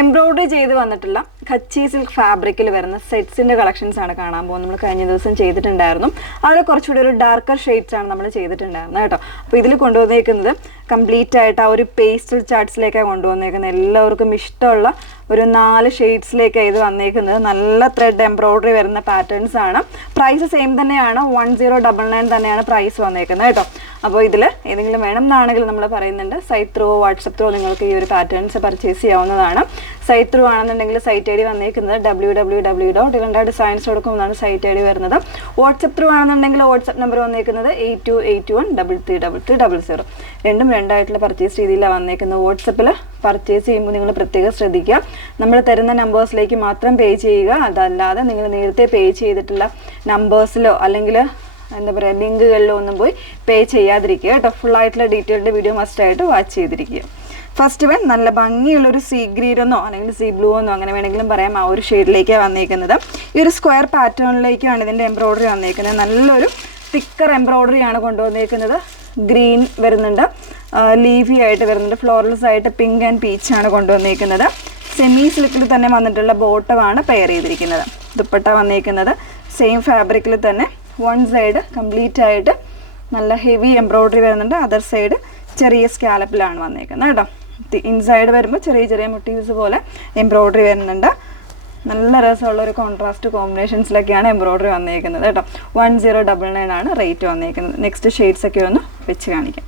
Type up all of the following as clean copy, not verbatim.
Embroidery ചെയ്ത് വന്നിട്ടുള്ള കച്ചി silk ഫാബ്രിക്കിൽ വരുന്ന സെറ്റ്സിന്റെ കളക്ഷൻസ് ആണ് കാണാൻ പോകുന്നത്. നമ്മൾ കഴിഞ്ഞ ദിവസം ചെയ്തിട്ടുണ്ടായിരുന്നു. അതിൽ കുറച്ചുകൂടി ഒരു ഡാർക്കർ ഷെയ്ഡ്സ് ആണ് നമ്മൾ ചെയ്തിട്ടുണ്ടായിരുന്നത് കേട്ടോ. അപ്പോൾ ഇതിൽ കൊണ്ടുവന്നേക്കുന്നത് കംപ്ലീറ്റ് ആയിട്ട് ആ ഒരു പേസ്റ്റൽ ചാർട്ട്സിലേക്കാണ് കൊണ്ടുവന്നേക്കുന്നത്. എല്ലാവർക്കും ഇഷ്ടമുള്ള ഒരു 4 ഷെയ്ഡ്സിലേക്കാണ് ഇത് വന്നേക്കുന്നത്. നല്ല ത്രെഡ് എംബ്രോയിഡറി വരുന്ന പാറ്റേൺസ് ആണ്. പ്രൈസ് സെയിം തന്നെയാണ്, 1099 തന്നെയാണ് പ്രൈസ് വന്നേക്കുന്നത് കേട്ടോ. അപ്പോൾ ഇതിൽ ഏതെങ്കിലും വേണം എന്നാണെങ്കിൽ നമ്മൾ പറയുന്നുണ്ട്, സൈറ്റ് ത്രൂ വാട്സപ്പ് ത്രൂ നിങ്ങൾക്ക് ഈ ഒരു പാറ്റേൺസ് പർച്ചേസ് ചെയ്യാവുന്നതാണ്. സൈറ്റ് ത്രൂ ആണെന്നുണ്ടെങ്കിൽ സൈറ്റ് ഐ ഡി വന്നേക്കുന്നത് www.ilandadesigns.com എന്നാണ് സൈറ്റ് ഐ ഡി വരുന്നത്. വാട്സപ്പ് ത്രൂ ആണെന്നുണ്ടെങ്കിൽ വാട്സപ്പ് നമ്പർ വന്നേക്കുന്നത് 8281333300. രണ്ടും രണ്ടായിട്ടുള്ള പർച്ചേസ് രീതിയിലാണ് വന്നേക്കുന്നത്. വാട്സപ്പിൽ പർച്ചേസ് ചെയ്യുമ്പോൾ നിങ്ങൾ പ്രത്യേകം ശ്രദ്ധിക്കുക, നമ്മൾ തരുന്ന നമ്പേഴ്സിലേക്ക് മാത്രം പേ ചെയ്യുക. അതല്ലാതെ നിങ്ങൾ നേരത്തെ പേ ചെയ്തിട്ടുള്ള നമ്പേഴ്സിലോ അല്ലെങ്കിൽ എന്താ പറയുക ലിങ്കുകളിലോ ഒന്നും പോയി പേ ചെയ്യാതിരിക്കുക കേട്ടോ. ഫുള്ളായിട്ടുള്ള ഡീറ്റെയിൽഡ് വീഡിയോ മസ്റ്റായിട്ട് വാച്ച് ചെയ്തിരിക്കുക. ഫസ്റ്റ് വൺ നല്ല ഭംഗിയുള്ളൊരു സീ ഗ്രീനെന്നോ അല്ലെങ്കിൽ സീ ബ്ലൂ എന്നോ അങ്ങനെ വേണമെങ്കിലും പറയാം, ആ ഒരു ഷെയ്ഡിലേക്കാണ് വന്നേക്കുന്നത്. ഈ ഒരു സ്ക്വയർ പാറ്റേണിലേക്കാണ് ഇതിൻ്റെ എംബ്രോയിഡറി വന്നേക്കുന്നത്. നല്ലൊരു തിക്കർ എംബ്രോയിഡറി ആണ് കൊണ്ടുവന്നേക്കുന്നത്. ഗ്രീൻ വരുന്നുണ്ട്, ലീഫി ആയിട്ട് വരുന്നുണ്ട്, ഫ്ലോറൽസ് ആയിട്ട് പിങ്ക് ആൻഡ് പീച്ച് ആണ് കൊണ്ടുവന്നേക്കുന്നത്. സെമി സിൽക്കിൽ തന്നെ വന്നിട്ടുള്ള ബോട്ടമാണ് പെയർ ചെയ്തിരിക്കുന്നത്. ദുപ്പട്ട വന്നേക്കുന്നത് സെയിം ഫാബ്രിക്കിൽ തന്നെ വൺ സൈഡ് കംപ്ലീറ്റ് ആയിട്ട് നല്ല ഹെവി എംബ്രോയിഡറി വരുന്നുണ്ട്, അതർ സൈഡ് ചെറിയ സ്കാലപ്പിലാണ് വന്നേക്കുന്നത് കേട്ടോ. ഇൻസൈഡ് വരുമ്പോൾ ചെറിയ ചെറിയ മോട്ടീവ്സ് പോലെ എംബ്രോയിഡറി വരുന്നുണ്ട്. നല്ല രസമുള്ള ഒരു കോൺട്രാസ്റ്റ് കോമ്പിനേഷൻസിലൊക്കെയാണ് എംബ്രോയിഡറി വന്നേക്കുന്നത് കേട്ടോ. 1099 ആണ് റേറ്റ് വന്നേക്കുന്നത്. നെക്സ്റ്റ് ഷെയ്ഡ്സ് ഒക്കെ ഒന്ന് വെച്ച് കാണിക്കാം.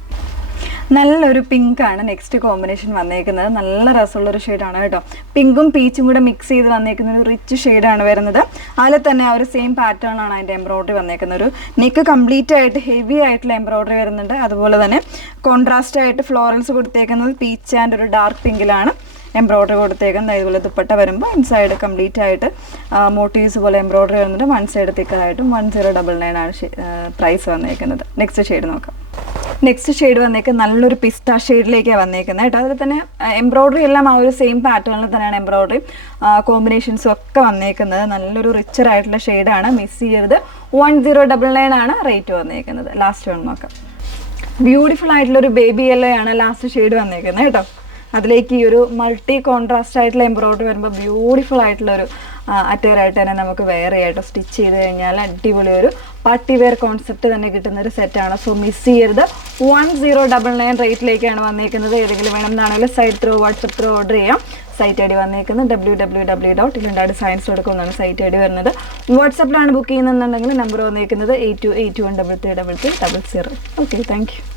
നല്ലൊരു പിങ്കാണ് നെക്സ്റ്റ് കോമ്പിനേഷൻ വന്നേക്കുന്നത്. നല്ല രസമുള്ളൊരു ഷെയ്ഡാണ് കേട്ടോ. പിങ്കും പീച്ചും കൂടെ മിക്സ് ചെയ്ത് വന്നേക്കുന്ന ഒരു റിച്ച് ഷെയ്ഡാണ് വരുന്നത്. അതിൽ തന്നെ ആ ഒരു സെയിം പാറ്റേണാണ് അതിൻ്റെ എംബ്രോയിഡറി വന്നേക്കുന്നത്. ഒരു നെക്ക് കംപ്ലീറ്റ് ആയിട്ട് ഹെവി ആയിട്ടുള്ള എംബ്രോയിഡറി വരുന്നുണ്ട്. അതുപോലെ തന്നെ കോൺട്രാസ്റ്റ് ആയിട്ട് ഫ്ലോറൽസ് കൊടുത്തേക്കുന്നത് പീച്ച് ആൻഡ് ഒരു ഡാർക്ക് പിങ്കിലാണ് എംബ്രോയിഡറി കൊടുത്തേക്കുന്നത്. ഇതുപോലെ ദുപ്പട്ട വരുമ്പോൾ ഇൻസൈഡ് കംപ്ലീറ്റ് ആയിട്ട് മോട്ടീവ്സ് പോലെ എംബ്രോയിഡറി വരുന്നുണ്ട്. വൺ സൈഡ് തിക്കറായിട്ടും 1099 ആണ് പ്രൈസ് വന്നേക്കുന്നത്. നെക്സ്റ്റ് ഷെയ്ഡ് നോക്കാം. നെക്സ്റ്റ് ഷെയ്ഡ് വന്നേക്കുന്നത് നല്ലൊരു പിസ്ത ഷെയ്ഡിലേക്കാണ് വന്നേക്കുന്നത് കേട്ടോ. അതിൽ തന്നെ എംബ്രോയിഡറി എല്ലാം ആ ഒരു സെയിം പാറ്റേണിൽ തന്നെയാണ് എംബ്രോയിഡറി കോമ്പിനേഷൻസും ഒക്കെ വന്നേക്കുന്നത്. നല്ലൊരു റിച്ചർ ആയിട്ടുള്ള ഷെയ്ഡാണ്, മിസ് ചെയ്യരുത്. 1099 ആണ് റേറ്റ് വന്നേക്കുന്നത്. ലാസ്റ്റ് വൺ നോക്കാം. ബ്യൂട്ടിഫുൾ ആയിട്ടുള്ളൊരു ബേബി യെല്ലോ ആണ് ലാസ്റ്റ് ഷെയ്ഡ് വന്നേക്കുന്നത് കേട്ടോ. അതിലേക്ക് ഈ ഒരു മൾട്ടി കോൺട്രാസ്റ്റ് ആയിട്ടുള്ള എംബ്രോയിഡറി വരുമ്പോൾ ബ്യൂട്ടിഫുൾ ആയിട്ടുള്ളൊരു അറ്റയറായിട്ട് തന്നെ നമുക്ക് വെയർ ചെയ്യാട്ടോ. സ്റ്റിച്ച് ചെയ്ത് കഴിഞ്ഞാൽ അടിപൊളി ഒരു പാർട്ടി വെയർ കോൺസെപ്റ്റ് തന്നെ കിട്ടുന്ന ഒരു സെറ്റാണ്. സോ മിസ് ചെയ്യരുത്. 1099 റേറ്റിലേക്കാണ് വന്നേക്കുന്നത്. ഏതെങ്കിലും വേണം എന്നാണെങ്കിൽ site through WhatsApp through order ചെയ്യാം. സൈറ്റ് ഐ ഡി വന്നേക്കുന്നത് www.ilandadesigns.com എന്നാണ് സൈറ്റ് ഐ ഡി വരുന്നത്. വാട്സപ്പിലാണ് ബുക്ക് ചെയ്യുന്നതെന്നുണ്ടെങ്കിൽ നമ്പർ വന്നേക്കുന്നത് 8281333300. Okay, thank you.